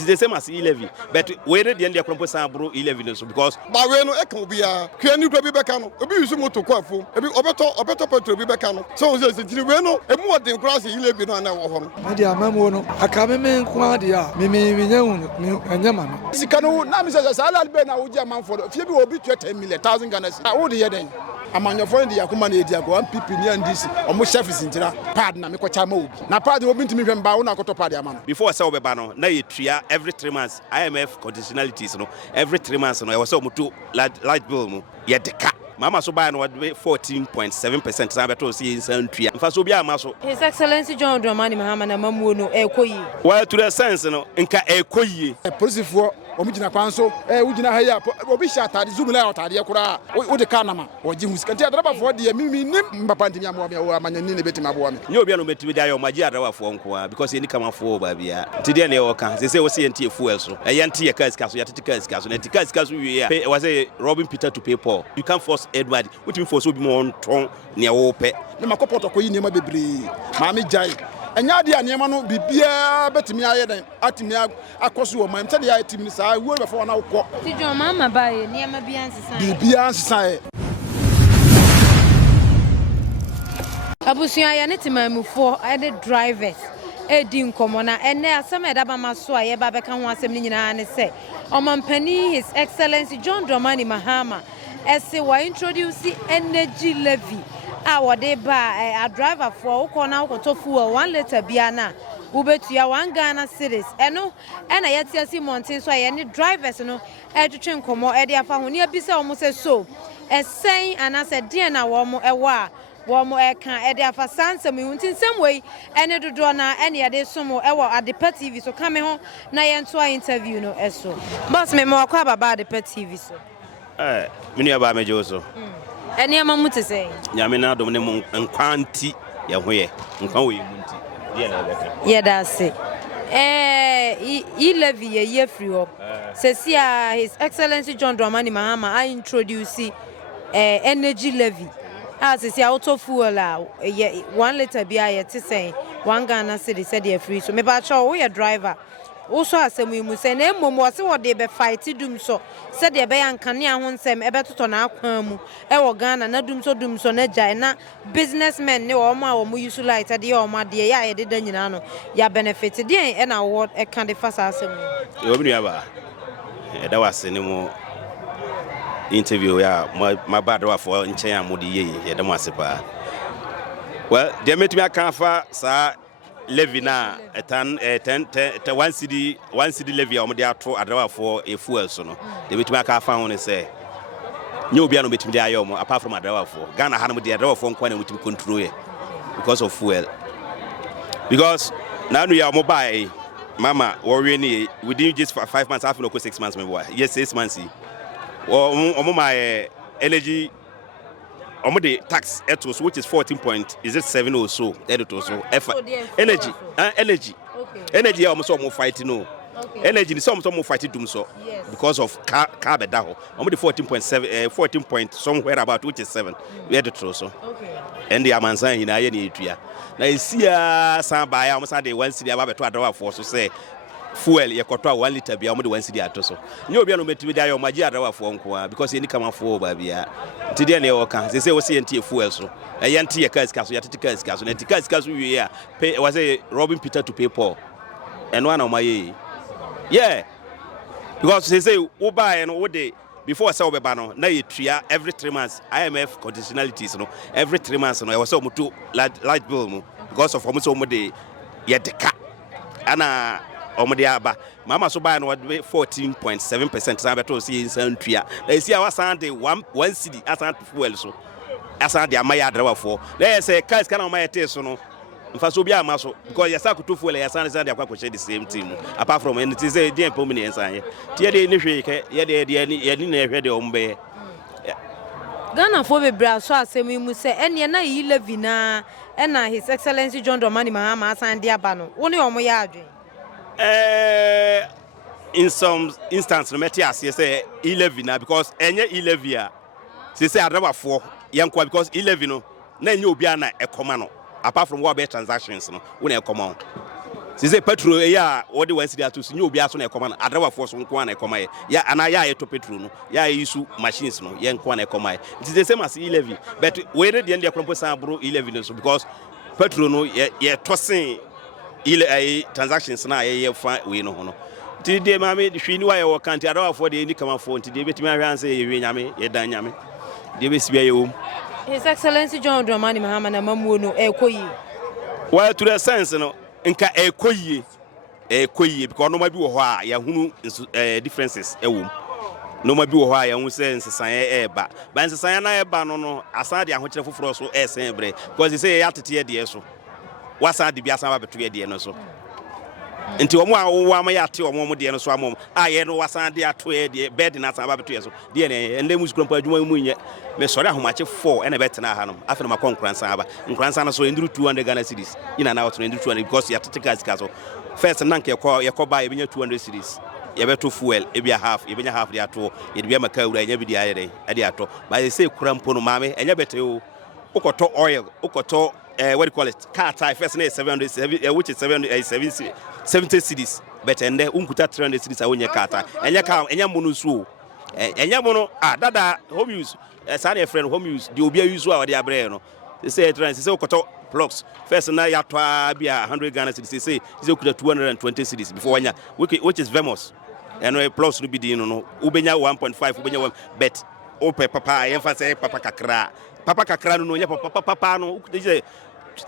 is the same as Levy, but where the end of Sambo Levy so because Baweno Ekobia, can you be Becano? A bit to Quafu, a bit Obeto to be Becano. So there's a Tireno, and more than Grassy Levy on our home. Media Mamono, a Kameme Quadia, Mimi and Yaman. Sikano, Namisa Sala Bena Ujaman for the few will be 10 million thousand Ganas. I would hear them. Among your friend, the Akumani, the Aguan people near this, almost chefs in Tira, pardon, Amico Chamo. Now, pardon will be to me from Bauna Cotopadiaman. Before I saw Bebano, now you tria every 3 months, IMF conditionalities, every 3 months, and I was so much light bill, yet the cat. Mama so buy 14.7%. Sabato see in Santria. Fasobia Maso. His Excellency John Dramani Mahama na Mamuno Ekoyi. Well, to the sense, Inka Ekoyi. A police for Omijina Panso, Ujina Haya, Obisha, the Zumila, Tadiakura, or the Kanama, or Jimus. Can tell for the Mimi Mbapantia or Manini Betimabwami. You'll be able to be there, my dear, for Unqua, because you come for Babia. Today, they say, was CNT fuel, so a Yanti Castle, Yatika Castle, and Ticas was a Robin Peter to pay Paul. You can't force Edward, which means for so be more on near Ope. The Macopoto Queen, Mammy Jai. And Yadia Niamano be beer, bet me I at me across your mind. Tell the items I will before now. Did your mamma buy near my Beyonce? The Beyonce. Abusia Yanetimamu for added drivers. Edin Comona, and there some Edabama Sway, Babacan was a million and say, Oman Penny, His Excellency John Dramani Mahama, as they were introducing energy levy. Our day by a driver for Okona Kotofu 1 liter Biana, Ubetia 1 Ghana cities, and no, and I yet see mountains, so any drivers, no, education come or Edia Fahunia Bisa almost so. As saying, and I said, dear now, one more I can't Edia for Sansa in some way, and it do now any other sumo ever at the pet TV, so coming home, Nayan to interview no eso. Boss me more about the pet TV, so. Many about me, Joso. And your mamma to say, Yamina Dominum and Quanti, Yahweh, and Kawi Munti. Yeah, that's it. He levy a year free up. Says here, His Excellency John Dramani Mahama, I introduce energy levy. As is auto fuel, 1 liter beer, say 1 Ghana city said you're free. So maybe I'll show you a driver. Also, as we must say, no more was what they be fighting doom so. Said the Bayan Kanya won't say, a better to our Ghana, not doom so Neja, businessmen, no or more useful light at the Oma, dear, I didn't know. Ya benefited, and our word a candy fast as that was any more interview. My bad for in China, Moody, the Massipa. Well, they met me a camphor, sir. Levy na 1 city levy on the outro at for a fuel sono. They will make our phone and say, "No, be able to die apart from a driver for Ghana had the driver phone when we control it because of fuel. Because now we are mobile, Mama, or we didn't just for 5 months, after 6 months, yes, 6 months. Or my energy. The tax etos, which is 14.7 or so, energy, energy almost almost fighting no. Energy is almost almost fighting doom so because of carbon down. The 14.7, 14 point somewhere about which is 7. We had the true so. And the Amansan in Ayanitria. Now you see some by almost had the 1 city about $2 for so say. Fuel, you got 1 liter beer, only 1 city at so. You'll be able to meet your Magia for Unqua because you come for Babia. Today, they say, was CNT fuel so. A Yanti Castle, Yatika Castle, and Ticas Castle, pay was a Robin Peter to pay Paul. And one of my, yeah, because they say, oh, buy and what day before I saw Bebano, now you tria every 3 months, IMF conditionalities, every 3 months, and I was so much light bill because of almost all day, yet the cat. Anna. Omodiaba, Mama so buy 14.7%. Sabato see in Santria. They see our Sunday 1 city as a fuel so. As I am my driver for. They say, Kais can on my taste, no. Fasobia Maso, because your sack to fuel, your son is the same team. Apart from it is a dear prominence. Dear, the initiate, yet the never the ombe. Ghana for the brass, so I say we must say, and yana Levy na, and His Excellency John Dramani Mahama and Diabano. Only on my yard. In some instances, Matthias, you say 11 now because any 11 they say I never 4 young because 11 no, then you'll be a command apart from what transactions no, when you come on. say petrol ya what the one city to see you be aso na ekoma na driver force nko na ekoma ya ana ya to petrol no ya use machines no ya nko na ekoma it is the same as Levy but we dey the krompo san bro Levy no so because petrol no ye tossing transactions na ye fa we no hono ti de mame hwini wa ye wo kan ti driver for the any come for ti de betimi ahwan say ye we nyame ye dan nyame de be sibia ye wo His Excellency John Dramani Mahama na mamuo no ekoyi well to the sense no nka ekoyi because no ma bi wo ho a ya hunu differences ewom no ma bi wo ho a ya hu say nsesan eba ba nsesan na eba no asan de ahokyere foforo so esen bre because they say ya tete de so wasa de bi asan ba beto de no so nti omo a wo ama ya te omo de no so amom a ye no wasan de ato de bed na asan ba beto so de ne ende music krampa adwuma mu nye me sori ahomache 4 ene betena ha no afi na makonkransan aba nkransan no so enduru 200 Ghana cedis ina na wato enduru 200 because ya tete gas so first nank ye buy ebenya 200 cedis ye beto fuel ebia half ebenya half de ato ye de bia maka wura nya bi de ayere e de ato but they say kurampo no mame enya bete o ukoto oil ukoto what do you call it car tire first na 700 which is 70 cedis but ende unkuta 300 cedis awonye car tire enya mono so enya mono dada home use sane friend home use the obi use wa de abre no they say trans say ukoto plugs first na ya to bia 100 Ghana cedis they say ukuta 220 cedis before wanya which is Vemos and plus no be di no ubenya 1.5 ubenya 1 bet ope papa emphasize papa kakra no nya papa no say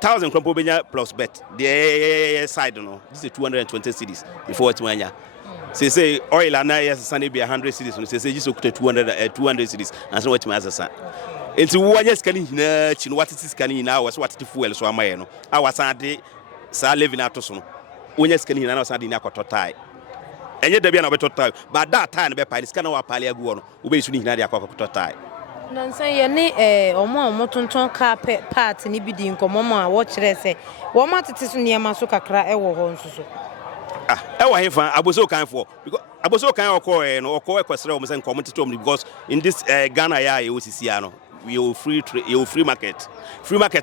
1000 krompo benya plus bet the side no this is 220 cedis before it wanya say oil and yes sane be 100 cedis no say just okuta 200 cedis and so what me asasa enti wanya skani hina chi no watiti skani hina was watiti fuel so amaye no awasan de sa Levy na to so no wanya skani hina na wasan de ni akoto tai enye da bia na beto tai but that time be pile skana wa pile agu no wo be su ni hina de akoto tai nansan ye ne omo tonton car part ni bi di nkomo ma wo kire se wo matete so niema so kakra ewo ho nso so ewa hefa aboso kan for because aboso kan okọ no okọ ekwesere o se nkomo tetom because in this Ghana ya e osisi ya no we free market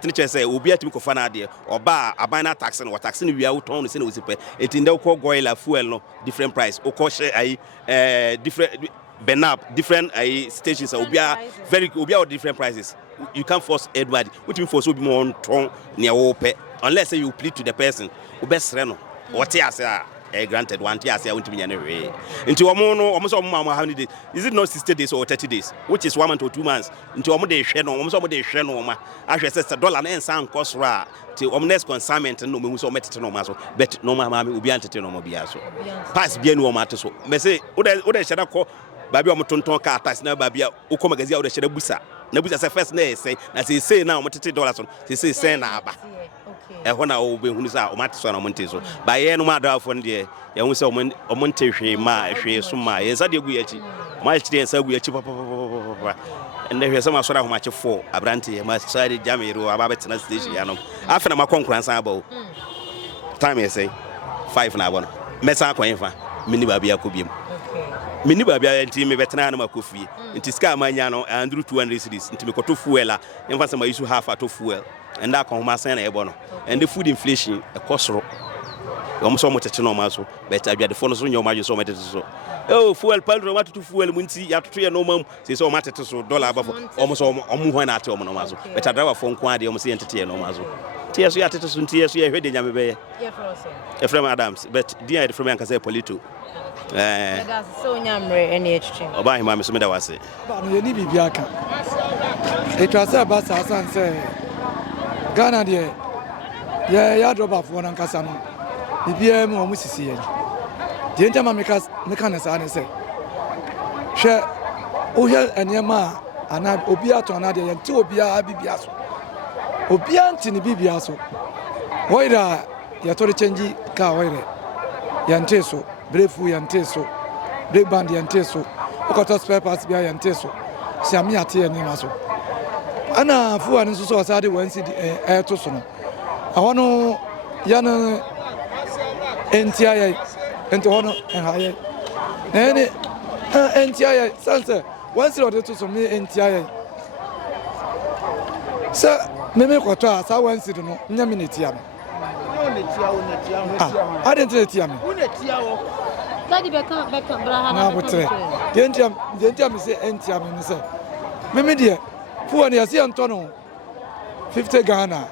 ni chese obi atimi ko fa na de oba abana tax no tax ni wia uton no se na osipe etinde ko goila fuel no different price okọ share different benab different stations obi different prices you can't force everybody what you force obi mo on ton near ope unless you plead to the person obesre no what you say granted one year say won't be anyway into omo so how many days is it not 60 days or 30 days which is 1 month or 2 months into omo dey hwe no omo so omo dey hwe no ma ahwe say dollar na ensan cost ra till omo next consignment no me so metete no ma so but no ma me obi antete no mo bia so pass bia no ma so me say wo dey hwe ko babi omo tonton ka tax na babi ukọ magazine wo dey hwe busa na busa say first na say na say na omo tete dollars so say na aba hona obe hunu sa o mateso na monte so ba ye no ma da fo de ye hu se o monte hwe ma hwe so ma ye za de gu yachi ma chi de sa gu yachi papa ende hwe se ma so da ho ma chi 4 abrante ye ma sare jamiro aba betena station ya no afena ma konkuransan aba o time ye say 5 na aba no mesa akwan fa mini ba bia ko biem mini ba bia nti me betena na makofie nti ska manya no andru 200 cedis nti me koto fuel a emfa se ma use half ato fuel and that come mass na ebo no and the food inflation e kosoro so mo tete no ma so but abia de fo no so nyoma so mo tete so fuel palro ma tutu fuel mu nti ya tutu ye no mam se so ma tete so dollar abafo omo ho na ate omo no ma so but adrawa fo nko ade omo se tete ye no ma so tie so ya tete so nti ye so ye hwede nyame be ye Efrem Adams but dia de from yankasa polito that's so nyamre ene echichi oba hima me so me da wase ba no ye ni bibia aka etwasa ba sa san se Ghana de ya drop off one nkasa no bibia mu omu sisi ye de ntama meka na sa ne se hwe ohia enema ana obi ato na de ye nti obi a bibia so obi anti ni bibia so hoira ya tori change ka hoire ya nteso brefu ya nteso break band ya nteso okoto spare parts bia ya nteso siami ate ye ni maso ana fuwa ni so asade wansi to so no ahono ya no NTI ento hono haye ene NTI sanse wansi ro to so me NTI sa meme kwato asa wansi no nya minute ya no I didn't tell me. Daddy Beckham Brahana. Now, what say? The Entiam say, Entiam, say, Mimi dear, poor near see Antonio 50 Ghana.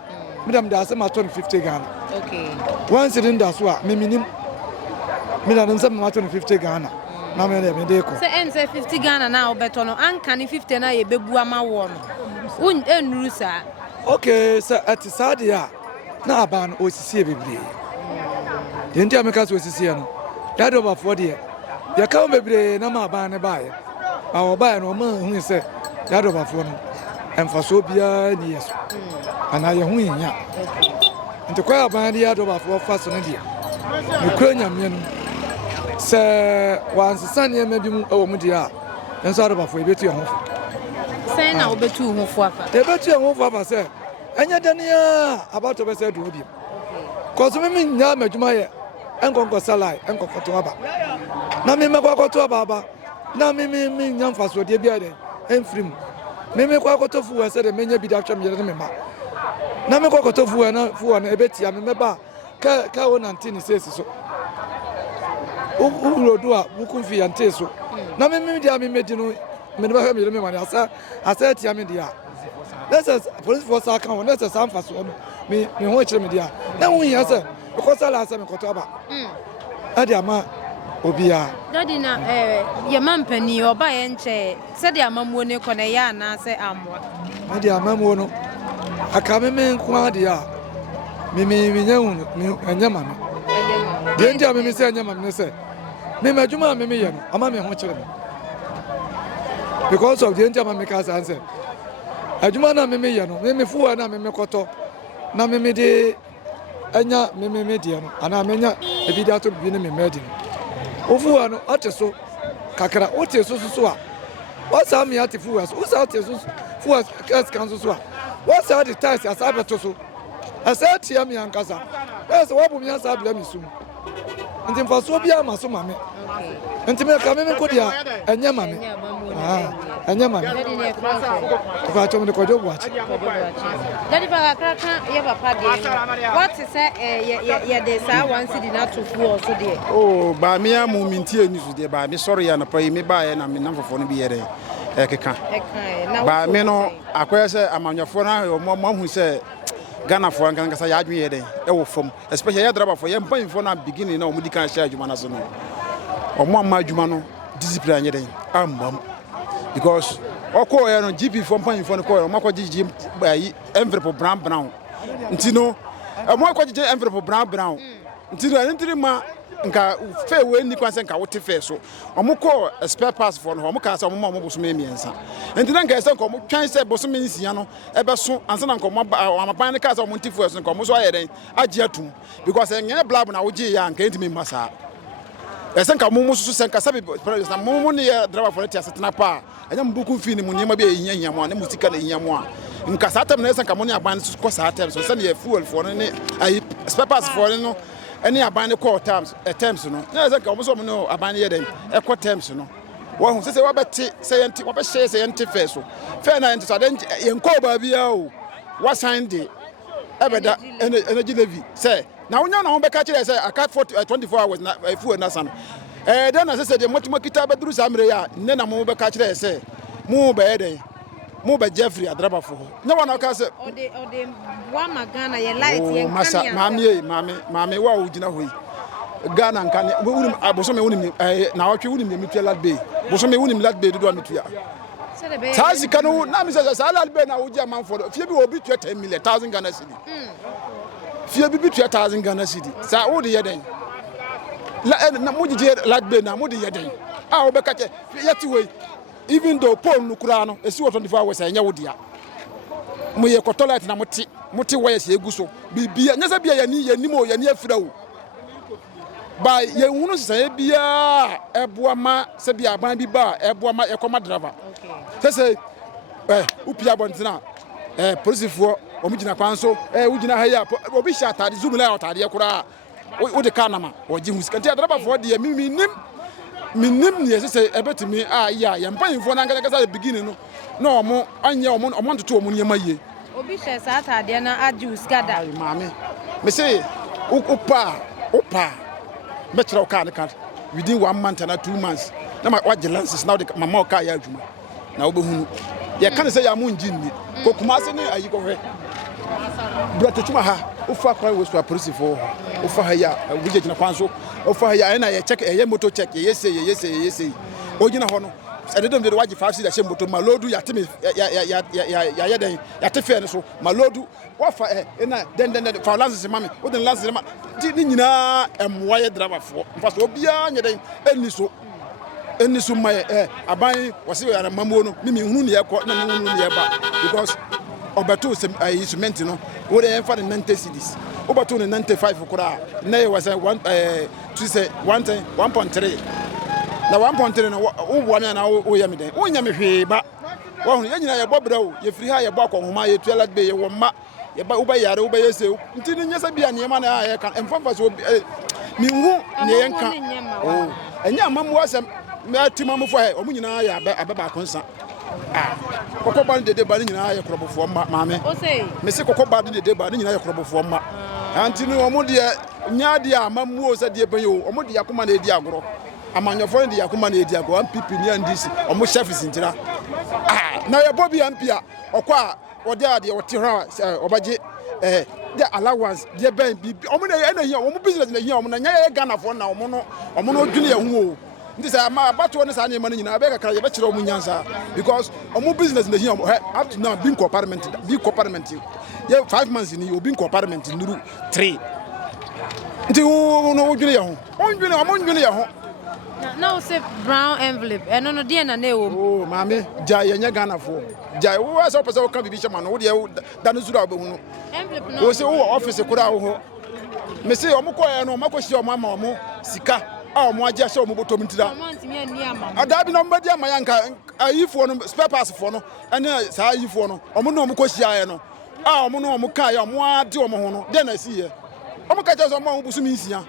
Madame Dasama 50 Ghana. Okay. Once it in Daswa, Mimi, Milan some 50 Ghana. Now, me say 50 Ghana now, Betono, and can 50 na ye bebuama won. Wouldn't end Rusa. Okay, sir, at Sadia. Now, ban OCC every the India makers was here. That over 40 years. You can't be no ban buy. Our buy no man who said that over 40 and for so be years. And I am winning. And to quite a band the other over 4 fast on India. Ukrainian sir, once the sun maybe Mudia and sort of a bit your home. Say now, be too home for the better home for sir. And yet, about to be said to you. Cause women now make my uncle Salai, Uncle Fatuaba. Now, me make go to Baba. Now, me young fast with the beard and free. Me make go to Fu, I said, the many be that member. Now, me go to Fu and a bit, I remember. Cowan and Tini says so. Who do a Wukufi and Teso. Now, me made you know, I said, Yamidia. Let's us police force account. Let's us some fast one. Me watch media. Now we answer because I last time Kotaba. Adiama Obia. Daddy na your man penny or buy and chair. Said your mum won't ya na say amwa. My dear Mamono. I come in Quadia. Mimi and Yaman. The India Mimi said Yaman say. Mima Juma Mimi, I'm a watching. Because of the India Mamika's answer. Ajumana meme yano meme fuwa na meme koto na meme de anya meme media no ana menya ebida to bi ne meme de ofuwa no ateso kakra oteso so a wasa me atefuwa so wasa ateso fuwa kas kan so a wasa de ties asabeto so asati am yankasa wasa wabu mi asa bla mi sum ntimfa so bia ma so mame ntime ka meme ko dia anya mame anya mame ba to me ko job watch Daddy ba kaka ye papa de what is ye de sa one city na to fu also there oh ba me am minti eni so de ba me sorry ya na pa me ba ye na me namfofo no bi ye de ekeka ba me no akoya se amanyofo na mo hu se Ghana for and Kasa Yadmi, they were from, especially a driver for young point for not beginning of medical share Jumanasono. Or one Majumano discipline, because all call GP from point for the call, Mako Jim by envelope brown. Ntino, a more quantity envelope brown. Until an interim fair way, Nicholas and Kawati Fair. So, Omoko, a spare pass for Homokas or Momos Mamians. And then I said, Chan said Bosominiano, Eberson, and San Uncle Mapanicas or Montifus and Comoso Ajetum, because I never blab now, Gia and came to me, Massa. I think I'm almost to Sankasabi, President Momonia, driver for the Tassanapa, and I'm booking Fini Munima in Yaman, and Musical in Yamwa. In Casatam, Nessa Camonia bands, Cosatam, so send you a fool for any spare pass for no. Any abandoned call terms, attempts, you know. There's a almost no abandoned equal terms, you know. One who says, what about say, what says the anti face? Fair night, so then, in Cobabia, what signed the ever energy levy? Say, now, no, back at say, I can't for 24 hours, not a fool and a son. Then, as I said, the Motimakita Bedru Samrea, then I'm over catch there, say, move by day. Move by Jeffrey, a driver for no one else. Or the one Ghana, your light, Mammy, what would you know? Ghana and Can, I was only now you wouldn't be mutual at bay. Was only wouldn't let bay to do a mutual. Tazi canoe, now Mrs. I'll be now with your man for if you will be to 10 million, 1,000 Ghana City. If you be to 1,000 Ghana City, so all the year. Namudi like Ben, Namudi Yadin. I'll be catch yet away. Even though Paul Nukurano, a sewer 24 hours, and Yawodia. Moya Cotolet Namoti, Motiway, Yeguso, be a Nazabia, Nimo, Yania Fro. By Yawunus, Sabia, Ebuama, Sabia, Bambi Bar, Ebuama, a comma driver. They say, Upia Bontina, police for Omijina Panso, Ujina Haya, Obisha, Zumila, Tadiakura, or the Kanama, or Jimus, can tell for the Minim, yes, say a bit to me. Yeah, I'm paying for an at the beginning. No more, I know a month to 2 money. Obisha Sata, Diana, Adjus Gada, Mammy. Me say, Opa. Metro car within 1 month and 2 months. Now my what the lenses now the my car ya juma. Now obehu. Ya kan say ya mu ngini. Ko Kumasi ni ayi ko hwe. Brother Chuma ha. Ofa kwa we so police for. Ofa ha ya we je na kwanso. Ofa ha ya na ye check ye motor check ye say. Ogina ho no. I don't do the watch 5 seats the motor malodu ya timi ya den ya tefe ne so malodu what for then for lances mama what the lances ma ni nyina emwa ye driver for because obia nya den eni so my aban wose ya na mamuo no mi hunu ne yakọ na mi hunu ne yeba because obeto cement no wo dey for the 90 cedis obeto ne 95 kura na ye was 1.3 na 1.3 na wo na wo yɛ me den wo nya me hwee ba wo hu ye nyina ye bɔbra o ye firi ha ye bɔ akɔhoma ye tuela be ye wo ma ye ba wo ba yare wo ba ye se nti ni nyesa bia ne ma na ye kan emfa so mi hu ne ye nka o enya amamu asɛm me atima mu fo he o mu nyina ya abeba konsa kokɔ ba dede ba nyina ye korɔbofo ma me o sei me se kokɔ ba dede ba nyina ye korɔbofo ma anti ni o mu de nya de amamu o se de ban yo o mu de yakoma na edi agoro amanyofo ndi yakoma na edi agoro MPP ni andisi o mu chef sintira na ye bobi MP a okɔ a ode ade o te hwa obaje the allowance de ben bi o mu na ye na hia o mu business na hia o mu na nya ye Ghana fo na o mu no odwene ye hu o ndi say ama abato ne sa na ma nyina be kakra ye be kire o mu nyansa because o mu business na hia up to now being co-parliament ye 5 months ni obi co-parliament nuru 3 ndi o no odwene ye hu ondwene ye hu na say brown envelope eno no de na na ewo oh mami ja ye nya Ghana fo ja wo asa opese wo kan bibi chama no wo de da no zuru abehu no envelope no wo se wo office kura wo ho me se o mo ko ye no o makoshi o mama o mo sika a o mo aje ase o mo botom ntira ada bi no mbadi ama yanka ayifo no spare parts fo no ene sa ayifo no o mo no o mo koshi aye no a o mo no o mo ka ye o mo ade o mo ho no de na si ye o mo ka je so mo busu mi nsia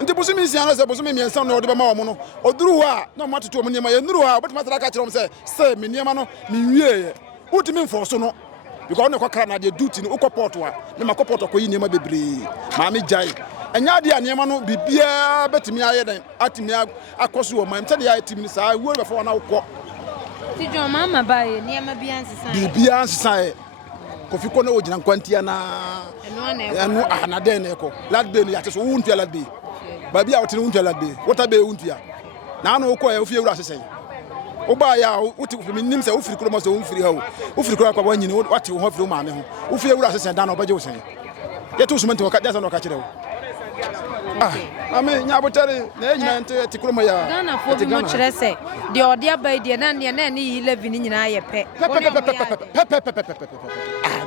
nti busu mi nsia no se busu mi miensa no o de be ma o mo no oduru ho a na o matoto o mo niema ye nuru ho a o betuma tra ka kire o mo se me niema no mi wie utimi mfo so no because on ekwa na de duty no ukoport wa na makoport ko yi niema bebre ma me jai enya de niema no bibia betimi aye den atimi akoso o ma mte de aye timi sa wo be fo na ukọ ti jo mama ba ye niema bia nsisa bibia nsisa e kofi ko na ogina nkwantia na enu ana de na eko ladbe no yate so wuntua ladbe ba bia wotene wuntua ladbe wota be wuntua na anu ukọ ya ofie wura sesen oba ya uti mi nim se ufiri kuro mo se ufiri ha o ufiri kuro akwa nyini wati ho firi ma me ho ufiri wura sesen da na obaje wo sen yetu sumente wo ka da no ka kire wo ame nya botare na nyina nte tikuro mo ya Ghana fo bi mo kire se de ode aba de na ne yi Levy ni nyina ye pe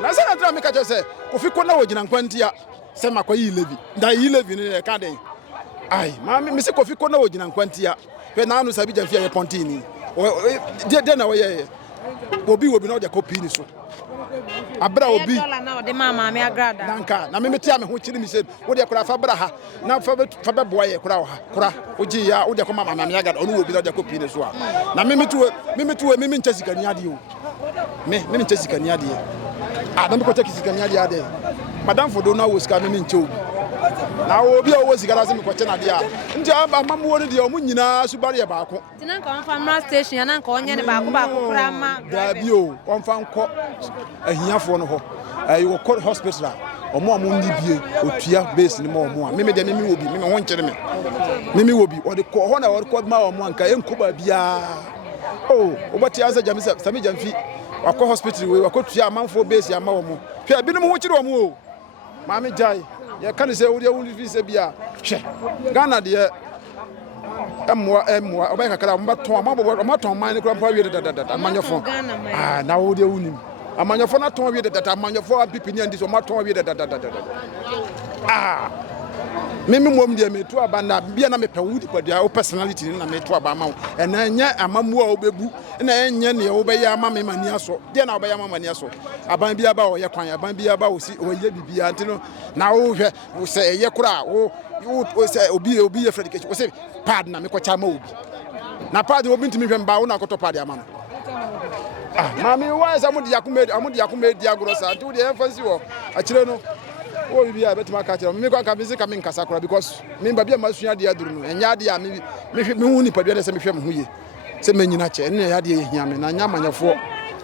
na se na tra me ka je se kofi ko na wo gina nkwantia se makoyi Levy da yi Levy ni ka den ai ma me se kofi ko na wo gina nkwantia pe na anu sabi jamfia ye pontini de na wo ye obi na de copy ni so abra obi na ode mama me agrada nanka na me metia me ho kiri mi se wo de kura fa bra ha na fa be boa ye kura ha kura oji ya wo de ko mama me agrada onu obi na de copy ni so a na me nche sikani ade o me nche sikani ade na me ko take sikani ade madam fodo na wo sika me nche obi na obi o wo sika na se me ko che na de a nti amamuo ne de o mu nyina su bare ye baako tinan ka on family station na nka onye ne baako kura ma da bi o on fa nko ahiafo no ho ayi wo court hospital omo ndi bie otua base ni mo a me de me wo bi me ho nkere me wo bi o de ko ho na o record ma omo anka enko ba bia oh obati asa jamisa sami jamfi akọ hospital we akotua amanfo base ama omo hwe binom ho kire omo o ma me jai ye kan se wo de wo fi se bia hwe Ghana de emwa obay kakala mbaton amaton man kura mpa wie dada amanyofo na wo de wunim amanyofo na ton wie dada amanyofo MPP ni andi so maton wie dada mimi mom de metu aba na bia na mepa wudi kwadia o personality na metu aba ma na nya amamu a obebu na enya ne wo be ya ama me mani aso de na wo be ya ama mani aso aban bia ba wo ye kwan aban bia ba wo si wo ye bibia ntino na wo hwe wo se ye kura wo say obi ye fredication wo say pad na me ko chama obi na pad obi ntimi hwe mba wo na akoto pad ama no mami why is amudi yakuma dia agoro sa nti wo de fancy wo a kire no Oh, we are better catch. Me go can visit coming Casacra because me baby must be the other room and Yadia me only put the same film who ye. Say me in a chair and Yadia Yaman and Yaman of 4.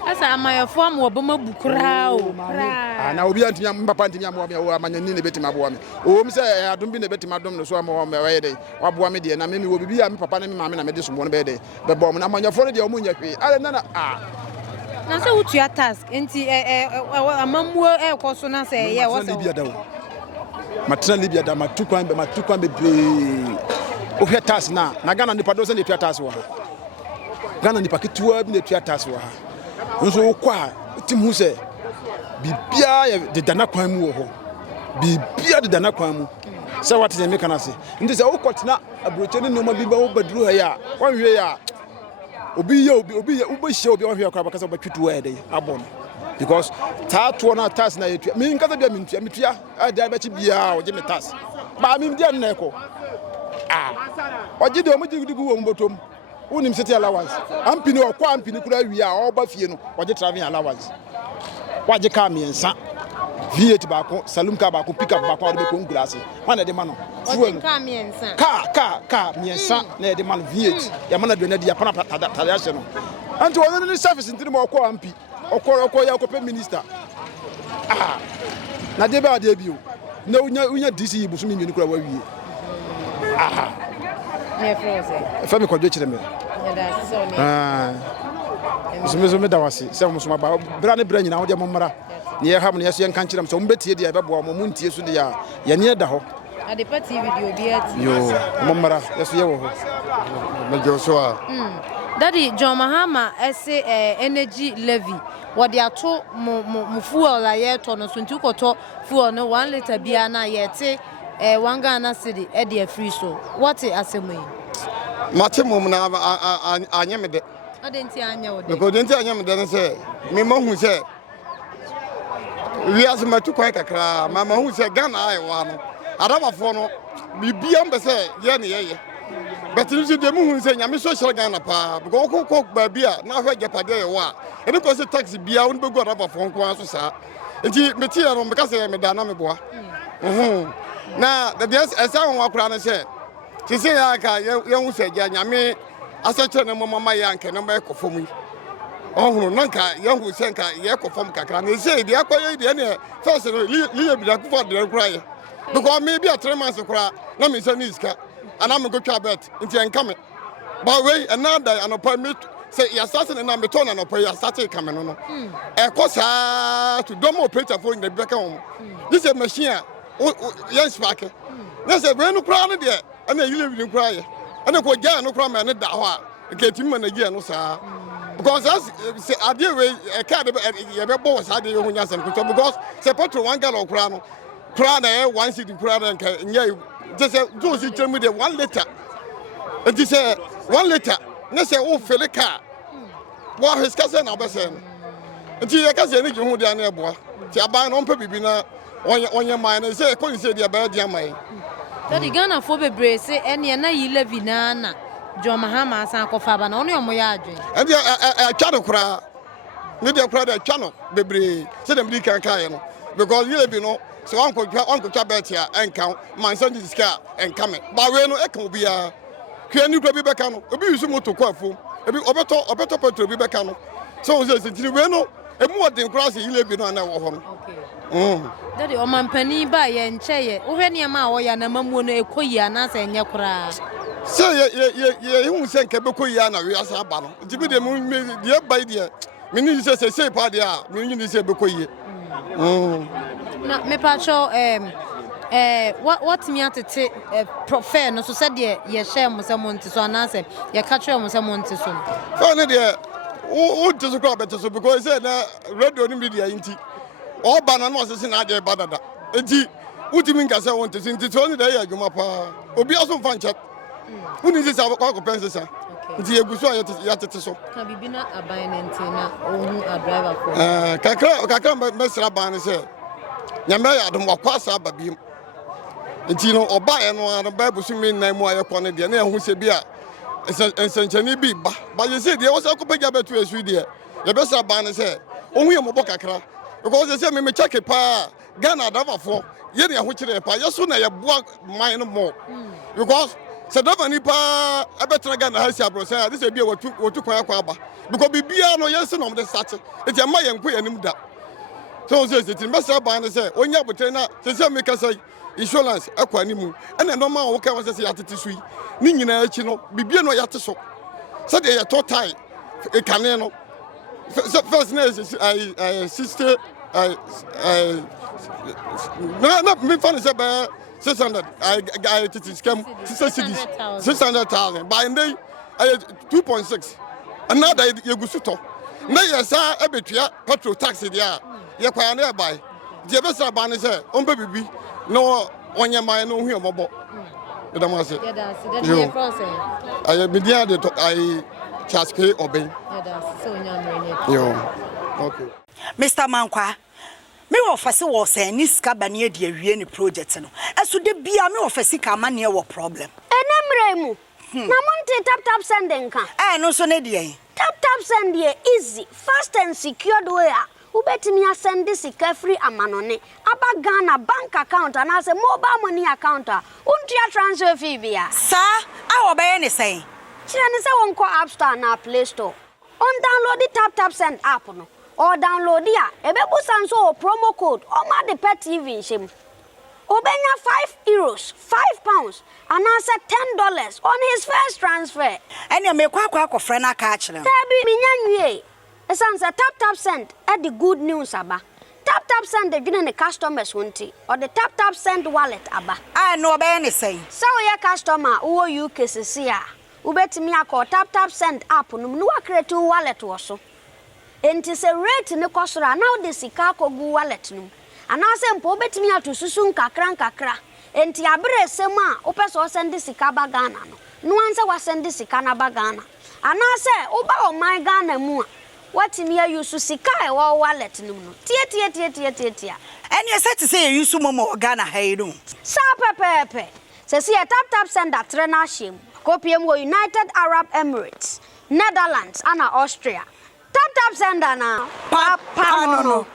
As I my form or Boma Bukrao. And I will be anti Papantia or Manini Betty Mabuami. Oh, say I don't be the Betty Madam, so I'm on my way day. Or Buamidi and I mean, will be a Papa and Mamma and Medicine one day. The bomb and I'm on your phone, the Omunia. I don't know. Now, so what's your task? Into a mamma, a consonant say, yeah, what's Libya down. Maternal Libya down, my 2 crime be. Oh, her task now. Nagana the Pados and the Piatas were. Ghana the packet 2 in the Piatas were. So, qua, Tim who say, be beer the Danaquam, be beer the Danaquam. So, what is the mechanism? And this is all cut now. A Britain no more be over drew here. 1 year. Obi show be on here because of what you wear day abon because that one task na you me nka be me I dey be bia o je me task ba me dey na ko o je dey o mo ji gugu wo mbotom unim city allowance ampini o kwa ampini kura wi a o ba fie no o je travel allowance wa je ka me nsa V8 ba ko salum ka ba ko pick up ba ko be ko ngurase wana de ma no fuel ka me nsa ka me nsa na de ma no V8 ya ma na do na de ya pana tare ahye no anti won ni service ntiri mo ko ampi okọ ya ko pe minister na de ba de bi o na unya DC busu mi nyini kura wa wie me froze fa me ko dwe kire me da so me da wase se mo so ba bra ne bra nyina wo de mo mara ne ye ham ne yeso yenkan kire so mo betie de be bo mo muntie so de ya ye ne da ho ade pati video bi ati yo mo mara yeso ye wo ho me jo so a Daddy John Mahama ese energy levy what they ato mo fuel la ye to no so nti koto fuel no 1 liter bia na ye te 1 Ghana cedi e dey free so what asemu yi mate mum na anya me de ade nti anya wo de because nti anya me de ne se me mahu se wi asmatu kwan kakra ma hu se Ghana ai wa no adabafo no bibia mbe se ye ne ye but you see the moon say nyame social Ghana pa because ko ba bia na hwe japade wa ene ko se taxi bia won be go raba fon ko aso sa enti meti ya no me ka se me da na me boa na the yes esa won akura na se ti se ya ka ye hu se ja nyame asache ne mama ya nke na ma ko fom ohun na ka ye hu se nka ye ko fom kakra na se de akoye de ne first no liye bi da ku for de kura ye because me bi a 3 months kura na me se ni iska and I'm go to bet into income. But wait, another and a permit say you're starting and I'm returning and you're starting coming on. A course to domo operator for in the back home. This is a machine. Yes, Sparky. There's a brand new crown there, and then you live in cry. And I go down no crime and that get him and again, no sir. Because that's I deal with a card of boss. I did when you're because support to 1 gallon crown. Crown 1 city crown and yeah. Just do tell me the 1 liter. And this 1 liter. Let's say, oh, fill a car. What his cousin, I was saying. And see, I can't say anything who they are near boy. See, I buy on baby on your mind and say, I couldn't say the bad yammy. Daddy Ghana for be brace any na yi Levy na John Mahama san ko fa ba na ono mo ya adwen. And I channel cry. Need to cry the channel, baby. Say them big can carry no. Because you be no. So uncle Chabet here and count my son is car and coming. But we no echo be a can you be back on? Obi use moto kwafu. Obeto petrol be back on. So says we no e more than cross you live no na wo ho. Okay. Daddy o man pani ba ye nche ye. Wo hwe ne ma wo ya na mamu no ekoyi anasa enye kura. Say ye hu se nke be koyi na we asa ba no. Nti be de mu de ba de. Me ni say pa de a me ni say be koyi. Na me pacho what me atete profe no so said ye share mo monti so anase ye catch mo monti so oh no there o just go better so because say na radio ni media inti o ba na no se na ade badada enti utimi nka se won tesi nti so ni there ya adwuma pa obi aso mfa nche uni se sa ko pense sa nti eguso ya tete so ka bibina aban nti na ohun a driver ko kakra mesra ban se nyame ya dum wakwasa babiem nti no oba ye no an bible so mi nan mu ayekọ ne de na ehu se bi a ensenchani bi ba ye se de wo se ko pagya betu esu de ye besra ban se ohun ye mobo kakra because say me check pa Ghana davafo ye ne ho kire pa ye so na ye boa man no more because se da bani pa abetra ga na ha si abro say this e bia wotu kwan akwa aba because bibia no ye se no de sate e je ma ye nko ye nim da so say tin besa ban ne say onya botre na se me ka say insurance akwa ni mu ena no ma wo ka wo say yatete sui ni nyina achi no bibia no yate so so de ye to tie e kane no first na sister no me fan say ba 600 I titi scam 600,000 by day 2.6 another you go suto na yesa ebetua petrol tax dia ye kwa na buy die be say ban say on be bibi no onye man no hu omobo e da ma say yeah that's the day France I be there the I chaske obey yeah that's so nyamre yo okay Mr. Mankwa me office was any scabania de awie ni project no eso de bia me office ka mane wo problem enemremu na monte tap sending ka no so ne de tap send here easy fast and secured way ubetimi send this free amanone aba Ghana bank account and as a mobile money account untia transfer fee bia sa a obaye ne say kire ne say won ko app store na play store on download the tap send app no or download ya ebebusa nso promo code o ma de pet TV nshim obenya €5 £5 and answer $10 on his first transfer ene me kwa akofre na ka akire tabi minyanwie esanse tap send at the good news aba tap send the gene customers wonti or the tap send wallet aba no obaye ne say so your customer wo UK sisia ubetimi akọ tap send app no no create wallet wo so enti se rate ne kosora now the sika kogu wallet no anase mpo betimi atosusu nkakra enti abre sema opeso send sika ba Ghana no anse wa send sika na ba Ghana anase oba o my Ghana mu watimi use sika e wo wallet no tie ene se te say use momo Ghana hayiru sa pepepe se si tap send atre na him kopiem wo United Arab Emirates Netherlands and Austria tap send na pa no